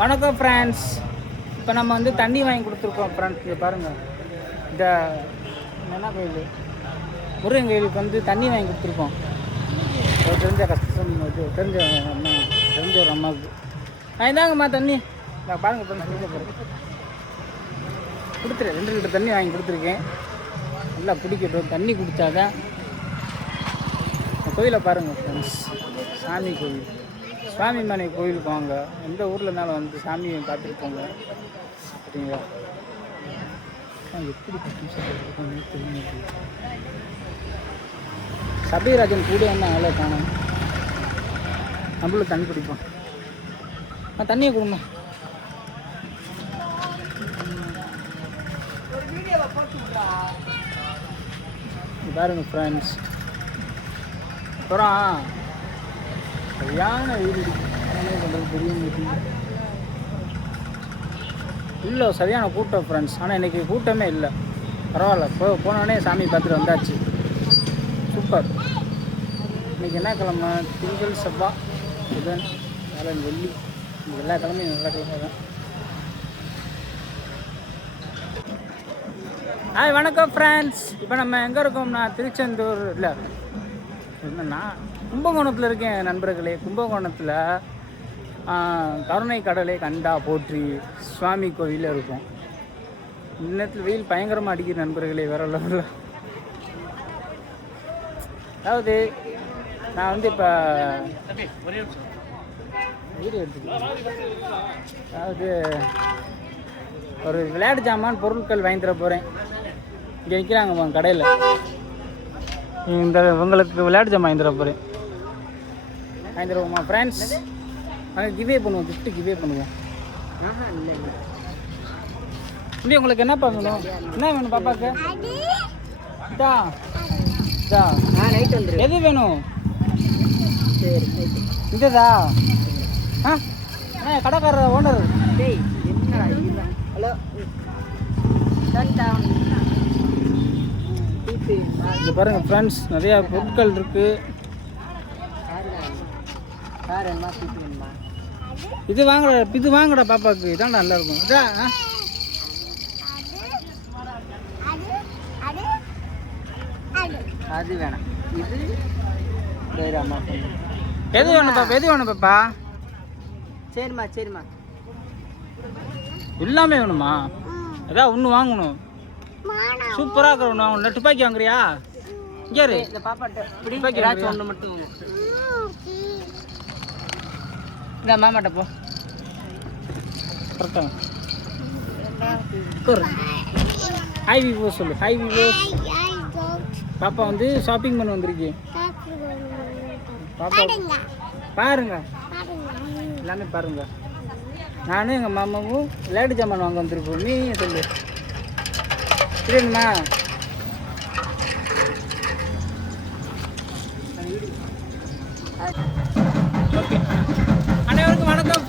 வணக்கம் ஃப்ரெண்ட்ஸ். இப்போ நம்ம வந்து தண்ணி வாங்கி கொடுத்துருக்கோம் ஃப்ரெண்ட்ஸ். இங்கே பாருங்கள், இந்த என்ன கோயில், முருகன் கோயிலுக்கு வந்து தண்ணி வாங்கி கொடுத்துருக்கோம். தெரிஞ்ச கஷ்டம் இது தெரிஞ்ச ஒரு அம்மாவுக்கு இதாங்கம்மா தண்ணி. நான் பாருங்கள் ஃப்ரெண்ட்ஸ், கொடுக்க போகிறேன். கொடுத்துரு 2 லிட்டர் தண்ணி வாங்கி கொடுத்துருக்கேன். நல்லா குடிக்கட்டும். தண்ணி குடித்தாதான். கோயிலை பாருங்கள் ஃப்ரெண்ட்ஸ், சாமி கோயில், சுவாமி மனை கோயிலுக்கு வாங்க. எந்த ஊரில் இருந்தாலும் வந்து சாமியை பார்த்துட்டு போங்க. சரிங்களா? எப்படி தெரியும். சபைராஜன் கூட வந்து அங்கே காணும். நம்மளும் தண்ணி குடிப்போம். தண்ணியை கொடுங்க. பாருங்க ஃப்ரெண்ட்ஸ், அப்புறம் சரியான வீடு பண்ணுறது பெரிய இல்லை, சரியான கூட்டம் ஃப்ரெண்ட்ஸ். ஆனால் இன்றைக்கி கூட்டமே இல்லை, பரவாயில்ல. போனோடனே சாமி பார்த்துட்டு வந்தாச்சு. சூப்பர். இன்றைக்கி என்ன கிழமை? திங்கள், செவ்வாய், புதன், வியாழன், வெள்ளி. இந்த எல்லா கிழமையும் நல்ல கிழமை தான். ஹாய், வணக்கம் ஃப்ரெண்ட்ஸ். இப்போ நம்ம எங்கே இருக்கோம்னா திருச்செந்தூர் இல்லை, என்னன்னா கும்பகோணத்தில் இருக்கேன் நண்பர்களே. கும்பகோணத்தில் கருணை கடலை கண்டா போற்றி சுவாமி கோவிலில் இருக்கும். இந்த நேரத்தில் வெயில் பயங்கரமாக அடிக்கிற நண்பர்களே, வேற லெவலில். அதாவது நான் வந்து இப்போ வீடியோ எடுத்துக்கிறேன். அதாவது ஒரு விளையாட்டு ஜாமான் பொருட்கள் வாங்கி தர போகிறேன். இங்கே நிற்கிறாங்க கடையில். இந்த உங்களுக்கு விளையாட்டு ஜாமான் வாங்கி தர போகிறேன். வாங்கி தருவோமா ஃப்ரெண்ட்ஸ்? நாங்கள் கிவே பண்ணுவோம், கிஃப்ட்டு கிவே பண்ணுவோம். இப்படி உங்களுக்கு என்னப்பா வேணும்? என்ன வேணும் பாப்பாக்கு? இதா இதா எது வேணும்? இதுதா? கடைக்காரர் ஓனர். ஹலோ, இங்கே பாருங்கள் ஃப்ரெண்ட்ஸ், நிறையா பொருட்கள் இருக்குது. இது வாங்கடா பாப்பாவுக்கு. இதான் நல்லா இருக்கும். இதா அது வேணாம். இது அம்மா எது வேணும் பாப்பா? எது வேணும் பாப்பா? சரிம்மா எல்லாமே வேணுமா? ஏதாவது ஒன்று வாங்கணும். சூப்பராக இருக்கிற ஒன்று வாங்கணும். துப்பாக்கி வாங்குறியா? இங்கே துப்பாக்கி ஒன்று மட்டும் இந்த மாமாட்ட போ. ஹாய் விவோ சொல்லு. Hi Vivo. பாப்பா வந்து ஷாப்பிங் பண்ண வந்திருக்கு. பாப்பா பாருங்க, எல்லாமே பாருங்க. நானும் எங்கள் மாமாவும் விளையாட்டு ஜாமான் வாங்க வந்திருக்கோம். நீ சொல்லு. சரிங்கம்மா? ஓகே, அனைவருக்கும் வணக்கம்.